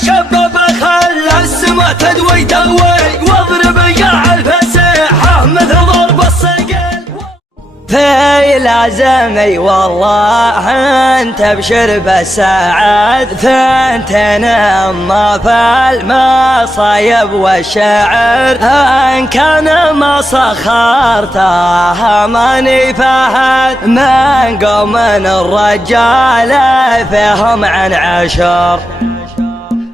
الشباب خلى السما تدوي دوي، واضرب يا الفسيحة مثل ضرب الصقل. في لازمي والله انت بشر بالساعات ثنتين، اما في المصايب والشعر ان كان ما سخرته ماني فهد من قوم الرجال فيهم عن عشر.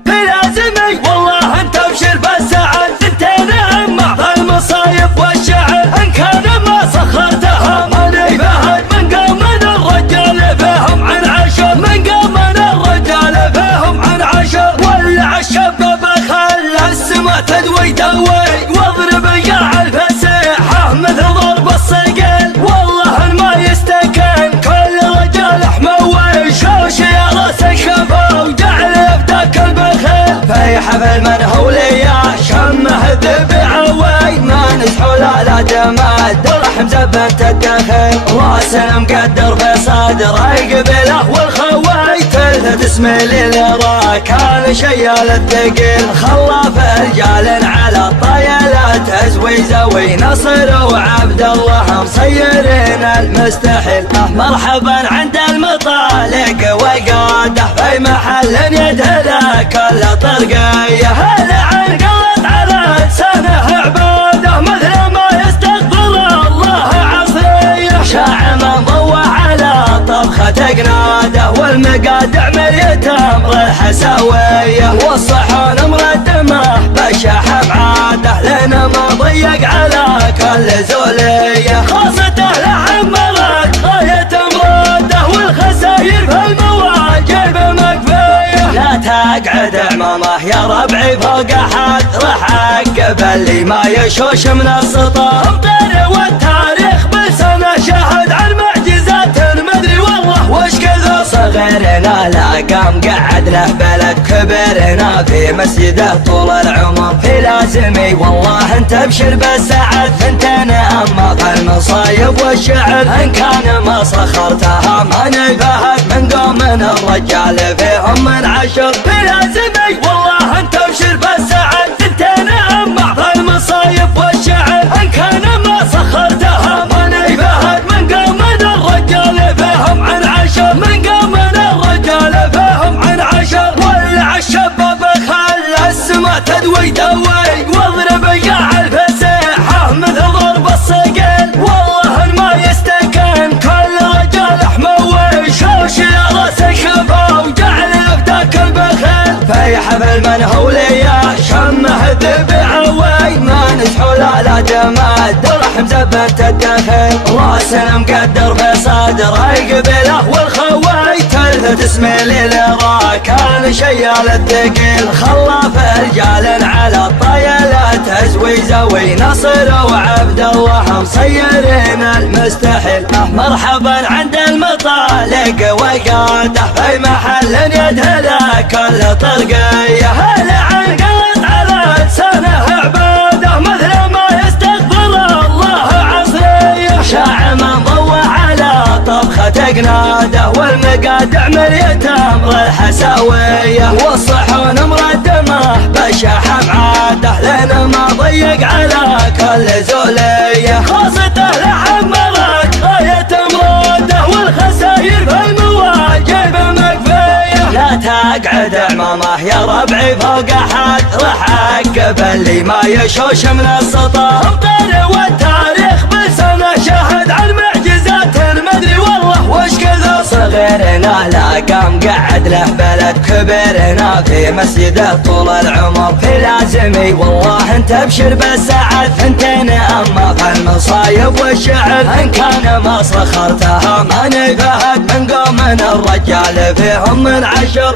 في لازمي والله انت بشر بالساعات ثنتين، اما في المصايب والشعر ان كان ما سخرته ماني فهد من قوم الرجال فيهم عن عشر، من قوم الرجال فيهم عن عشر. ولع الشباب خلى السما تدوي دوي، واضرب يا الفسيحة مثل ضرب الصقل. والله ما يستكن كل رجال حموي، شوش يا راس الشفا وجعل يفداك البخيل. في حفل من هوليا شمه ذبعوي، ما نسحوا لا جماد رحم زبنت الدخيل. راسنا مقدر في صدره يقبله والخوي، تلثت اسمي للرا كان شيال الثقيل. خلاف رجال على الطيلات ازوي نصر وعبد الله مصيرين المستحيل. مرحبا عند المطالق وقاده في محل يدهله كل طرقيه. هلا عن قلت على لسانه عباده مثل ما يستقبل الله عصريه. شاعر منضوى على طبخة قناده، والمقادع مريت امر الحساويه. والصحون مردمه بالشاحة بعاده، لنا ما ضيق على كل زوليه. خاصته لحمرت غاية مراده، والخساير في المواجب مكفيه. لا تقعد عمامه يا ربعي فوق احد، راح اعقب اللي ما يشوش من السطح. امطار والتاريخ بسنه شهد عن معجزات المدري والله وش كثر. صغيرنا لا قام قعد له بلد كبرنا في مسجده طول العمر. في لازمي والله انت ابشر بالسعد ثنتين، اما في المصايب والشعر ان كان ما سخرتها ماني فهد من قوم الرجال فيهم من عشر. في لازمي والله انت ابشر بالسعد ثنتين، اما في المصايب والشعر ان كان ما سخرتها ماني فهد من قوم الرجال فيهم عن عشر، من قوم الرجال فيهم عن عشر. ولع الشباب خلى السما تدوي دوي، واضرب يا الفسيحة مثل ضرب الصقل. والله ما يستكن كل رجال حموي، شوش يا راس الشفا وجعل يفداك البخيل. في حفل من هوليا شمه ذبعوي، ما نسحوا لا جماد رحم زبنت الدخيل. راسنا مقدر في صدره يقبله والخوي، تلثت اسمي للرا كان شيال الثقيل. خلاف رجال على الطيلات ازوي نصر وعبد الله مصيرين المستحيل. مرحبا عند المطالق وقاده في محل يدهله كل طرقيه. هلا عن قلت على لسانه عباده مثل ما يستقبل الله عصريه. شاعر منضوى على طبخة قناده، والمقادع مريت امر الحساويه. والصحون مردمه بالشاحة بعاده، لنا ما ضيق على كل زوليه. خاصته لحمرت غاية مراده، والخساير في المواجب مكفيه. لا تقعد عمامه يا ربعي فوق احد، راح اعقب اللي ما يشوش من السطح. امطار والتاريخ بسنه شهد عن معجزات المدري والله وش كثر. صغيرنا لا قام قعد له بلد كبرنا في مسجده طول العمر. في لازمي والله انت ابشر بالسعد ثنتين، اما في المصايب والشعر ان كان ما سخرتها ماني فهد من قوم الرجال فيهم من عشر.